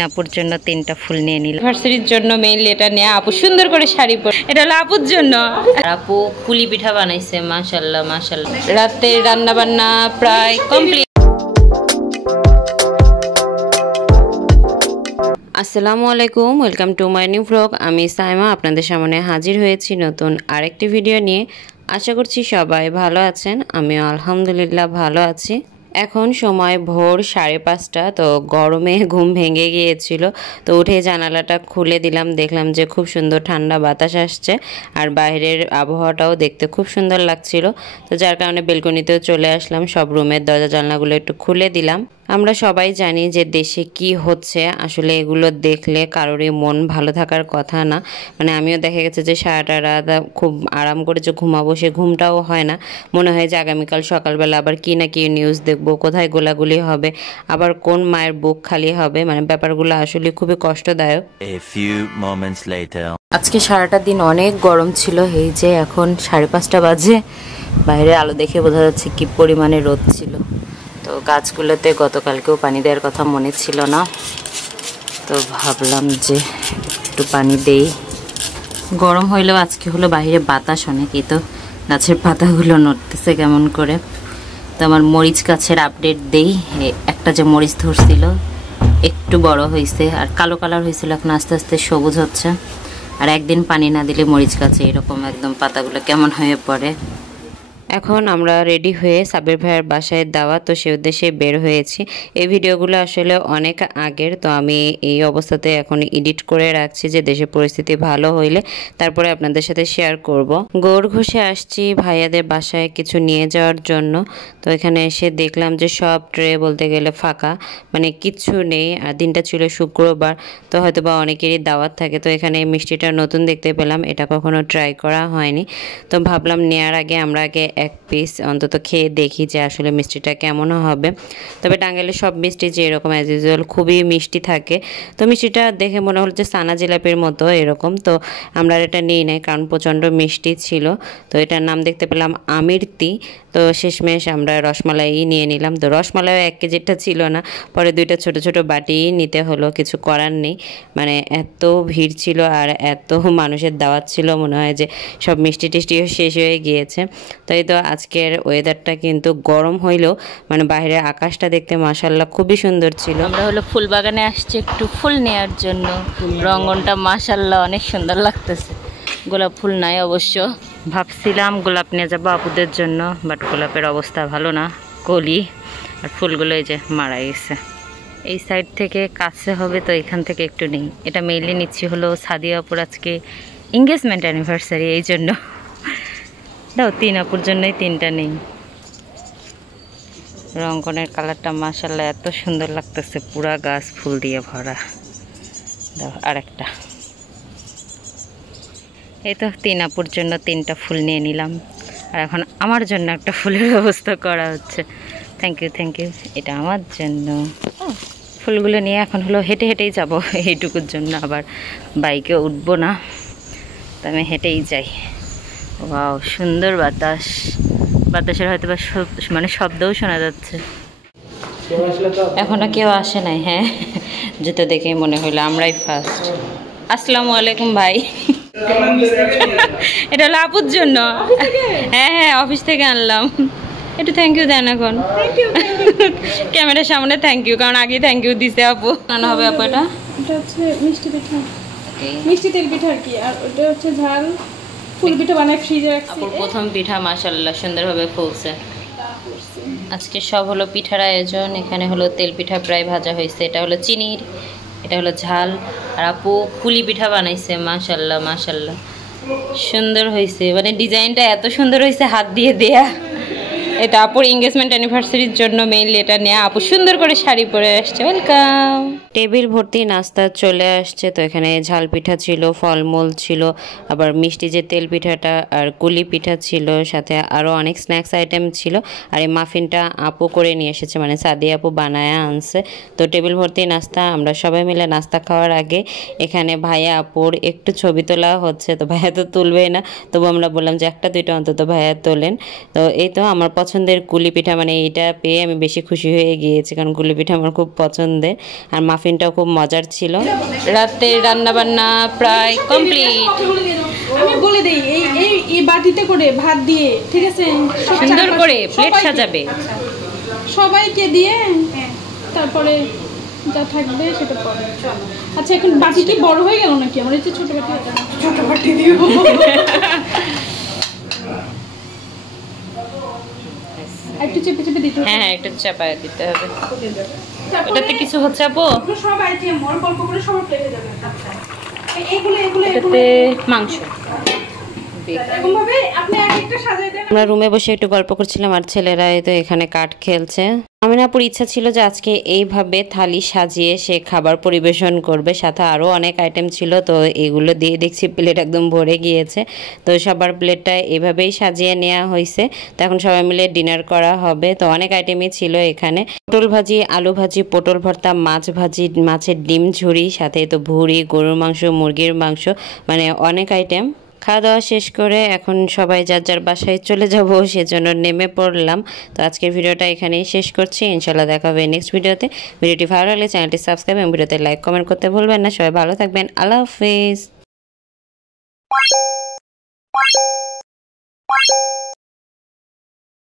আপুর জন্য 3টা ফুল নিয়ে নিলাম। ভার্সিটির জন্য মেইনলি এটা নিয়ে আপু সুন্দর করে শাড়ি পরে, এটা হলো আপুর জন্য। আপু পুলি পিঠা বানাইছে, মাশাআল্লাহ মাশাআল্লাহ। রাতে রান্না বান্না প্রায় কমপ্লিট। আসসালামু আলাইকুম, welcome to my new blog. আমি সাইমা আপনাদের সামনে হাজির হয়েছি নতুন আরেকটি ভিডিও নিয়ে। আশা করছি সবাই ভালো আছেন, আমিও আলহামদুলিল্লাহ ভালো আছি। এখন সময় ভোর 5:30, তো গরমে ঘুম ভেঙে গিয়েছিল, তো উঠে জানালাটা খুলে দিলাম, দেখলাম যে খুব সুন্দর ঠান্ডা বাতাস আসছে আর বাইরের আবহাওয়াটাও দেখতে খুব সুন্দর লাগছিল। তো যার কারণে বেলকনিতেও চলে আসলাম, সব রুমের দরজা জানলাগুলো একটু খুলে দিলাম। আমরা সবাই জানি যে দেশে কি হচ্ছে, আসলে এগুলো দেখলে কারোরই মন ভালো থাকার কথা না। মানে আমিও দেখা গেছে যে সারাটা রাত খুব আরাম করে যে ঘুমাবো, সে ঘুমটাও হয় না। মনে হয় যে আগামীকাল সকালবেলা আবার কি না কি নিউজ দেখবো, কোথায় গোলাগুলি হবে, আবার কোন মায়ের বুক খালি হবে। মানে ব্যাপারগুলো আসলে খুবই কষ্টদায়ক। আজকে সারাটা দিন অনেক গরম ছিল, এই যে এখন 5:30 বাজে, বাইরে আলো দেখে বোঝা যাচ্ছে কি পরিমাণে রোদ ছিল। তো গাছগুলোতে গতকালকেও পানি দেওয়ার কথা মনে ছিল না, তো ভাবলাম যে একটু পানি দেই। গরম হইলেও আজকে হলো বাইরে বাতাস অনেকই, তো গাছের পাতাগুলো নড়তেছে কেমন করে। তো আমার মরিচ গাছের আপডেট দেই। একটা যে মরিচ ধরছিল একটু বড় হয়েছে আর কালো কালার হয়েছিল, এখন আস্তে আস্তে সবুজ হচ্ছে। আর একদিন পানি না দিলে মরিচ গাছে এরকম একদম পাতাগুলো কেমন হয়ে পড়ে। এখন আমরা রেডি হয়ে সাবির ভাইয়ের বাসায় দাওয়া, তো সে উদ্দেশ্যে বের হয়েছি। এই ভিডিওগুলো আসলে অনেক আগের, তো আমি এই অবস্থাতে এখন এডিট করে রাখছি যে দেশের পরিস্থিতি ভালো হইলে তারপরে আপনাদের সাথে শেয়ার করব। গৌড় ঘষে আসছি ভাইয়াদের বাসায় কিছু নিয়ে যাওয়ার জন্য। তো এখানে এসে দেখলাম যে সব ট্রে বলতে গেলে ফাঁকা, মানে কিচ্ছু নেই। আর দিনটা ছিল শুক্রবার, তো হয়তো বা অনেকেরই দাওয়াত থাকে। তো এখানে মিষ্টিটা নতুন দেখতে পেলাম, এটা কখনো ট্রাই করা হয়নি। তো ভাবলাম নেওয়ার আগে আমরা আগে এক পিস অন্তত খেয়ে দেখি যে আসলে মিষ্টিটা কেমন হবে। তবে টাঙ্গাইলের সব মিষ্টি যে এরকম অ্যাজ ইউজুয়াল খুবই মিষ্টি থাকে। তো মিষ্টিটা দেখে মনে হলো যে সানা জিলাপির মতো এরকম, তো আমরা এটা নিই নাই কারণ প্রচণ্ড মিষ্টি ছিল। তো এটার নাম দেখতে পেলাম আমিরতি। তো শেষমেশ আমরা রসমালাই নিয়ে নিলাম। তো রসমালাইও 1 কেজিটা ছিল না, পরে 2টা ছোট ছোট বাটি নিতে হলো, কিছু করার নেই। মানে এত ভিড় ছিল আর এত মানুষের দাওয়াত ছিল, মনে হয় যে সব মিষ্টি টিষ্টিও শেষ হয়ে গিয়েছে। তাই তো আজকের ওয়েদারটা কিন্তু গরম হইলেও মানে বাইরের আকাশটা দেখতে মাশাআল্লাহ খুবই সুন্দর ছিল। আমরা হলো ফুল বাগানে আসছি একটু ফুল নেওয়ার জন্য। রঙনটা মাশাআল্লাহ অনেক সুন্দর লাগতেছে। গোলাপ ফুল নাই অবশ্য, ভাবছিলাম গোলাপ নিয়ে যাবো আপুদের জন্য, বাট গোলাপের অবস্থা ভালো না, কলি। আর ফুলগুলো এই যে মারা গেছে। এই সাইড থেকে কাছে হবে, তো এখান থেকে একটু নেই। এটা মেইনলি নিচ্ছি হলো সাদিয়া আপুর আজকে এঙ্গেজমেন্ট অ্যানিভার্সারি, এই জন্য দাও 3 আপুর জন্যই 3টা নেই। রঙ্গনের কালারটা মাশাআল্লাহ এত সুন্দর লাগতেছে, পুরা গাছ ফুল দিয়ে ভরা। দাও আরেকটা। এই তো 3 আপুর জন্য 3টা ফুল নিয়ে নিলাম। আর এখন আমার জন্য একটা ফুলের ব্যবস্থা করা হচ্ছে। Thank you thank you. এটা আমার জন্য। ফুলগুলো নিয়ে এখন হলো হেঁটে হেঁটেই যাবো এইটুকুর জন্য, আবার বাইকে উঠবো না, তো আমি হেঁটেই যাই। ওয়াও সুন্দর বাতাস, বাতাসের হয়তো বা মানে শব্দও শোনা যাচ্ছে। এখনো কেউ আসে নাই। হ্যাঁ, জুতো দেখে মনে হইলো আমরাই ফার্স্ট। আসসালামু আলাইকুম ভাই। এটা হলো আপুর জন্য। হ্যাঁ হ্যাঁ, অফিস থেকে আনলাম। একটু থ্যাংক ইউ দেন এখন ক্যামেরার সামনে। থ্যাংক ইউ, কারণ আগে থ্যাংক ইউ দিছে আপু। আনা হবে আপু। এটা হচ্ছে মিষ্টি পিঠা, মিষ্টি তেল পিঠা আর কি। আর ওটা হচ্ছে ঝাল ফুল পিঠা বানাই ফ্রিজে রাখছি। আপুর প্রথম পিঠা মাশাআল্লাহ সুন্দরভাবে ফুলছে। আজকে সব হলো পিঠার আয়োজন। এখানে হলো তেল পিঠা প্রায় ভাজা হয়েছে, এটা হলো চিনির, এটা হলো ঝাল। আর আপু পুলি পিঠা বানাইছে, মাশাআল্লাহ মাশাআল্লাহ সুন্দর হয়েছে। মানে ডিজাইনটা এত সুন্দর হয়েছে, হাত দিয়ে দেয়া। এটা আপুর এঙ্গেজমেন্ট অ্যানিভার্সারির জন্য মেইনলি এটা নেয়া। আপু সুন্দর করে শাড়ি পরে আসছে। ওয়েলকাম। টেবিল ভর্তি নাস্তা চলে আসছে। তো এখানে ঝাল পিঠা ছিল, ফলমূল ছিল, আবার মিষ্টি যে তেল পিঠাটা আর কুলি পিঠা ছিল, সাথে আরও অনেক স্ন্যাক্স আইটেম ছিল। আর এই মাফিনটা আপু করে নিয়ে এসেছে, মানে সাদিয়া আপু বানায় আনছে। তো টেবিল ভর্তি নাস্তা। আমরা সবাই মিলে নাস্তা খাওয়ার আগে এখানে ভাইয়া আপুর একটু ছবি তোলা হচ্ছে। তো ভাইয়া তো তুলবেই না, তবু আমরা বললাম যে 1-2টা অন্তত ভাইয়া তোলেন। তো এই তো আমার পছন্দের কুলি পিঠা, মানে এইটা পেয়ে আমি বেশি খুশি হয়ে গিয়েছি, কারণ কুলি পিঠা আমার খুব পছন্দের। আর মাফিনটাও খুব মজার ছিল। রাতে রান্না বান্না প্রায় কমপ্লিট। আমি বলে দেই এই বাটিতে করে ভাত দিয়ে, ঠিক আছে, সুন্দর করে প্লেট সাজাবে সবাইকে দিয়ে, তারপরে যা থাকবে সেটা পরে। আচ্ছা, এখন বাটি কি বড় হয়ে গেল নাকি? আমার এই যে ছোট বাটি দিও। একটু চেপে চেপে দিতে হবে। হ্যাঁ একটু চাপায় দিতে হবে। এটাতে কিছু হচ্ছে আপু? সব আইটেম অল্প অল্প করে সব প্লেটে যাবে। আচ্ছা, এগুলো এটাতে মাংস। আমরা রুমে বসে একটু গল্প করছিলাম আর ছেলেরা তো এখানে কাঠ খেলছে। আমিনাপুর ইচ্ছা ছিল যে আজকে এইভাবে থালি সাজিয়ে সে খাবার পরিবেশন করবে, সাথে আরও অনেক আইটেম ছিল, তো এগুলো দিয়ে দেখছি প্লেট একদম ভরে গিয়েছে। তো সবার প্লেটটা এভাবেই সাজিয়ে নেওয়া হয়েছে। তো এখন সবাই মিলে ডিনার করা হবে। তো অনেক আইটেমই ছিল এখানে, পটল ভাজি, আলু ভাজি, পটল ভর্তা, মাছ ভাজি, মাছের ডিম ঝুরি, সাথে তো ভুড়ি, গরুর মাংস, মুরগির মাংস, মানে অনেক আইটেম। খাওয়া দাওয়া শেষ করে এখন সবাই যার যার বাসায় চলে যাব, সেজন্য নেমে পড়লাম। তো আজকের ভিডিওটা এখানেই শেষ করছি। ইনশাল্লাহ দেখা হবে নেক্সট ভিডিওতে। ভিডিওটি ভালো লাগলে চ্যানেলটি সাবস্ক্রাইব এবং ভিডিওতে লাইক কমেন্ট করতে ভুলবেন না। সবাই ভালো থাকবেন। আল্লাহ হাফেজ।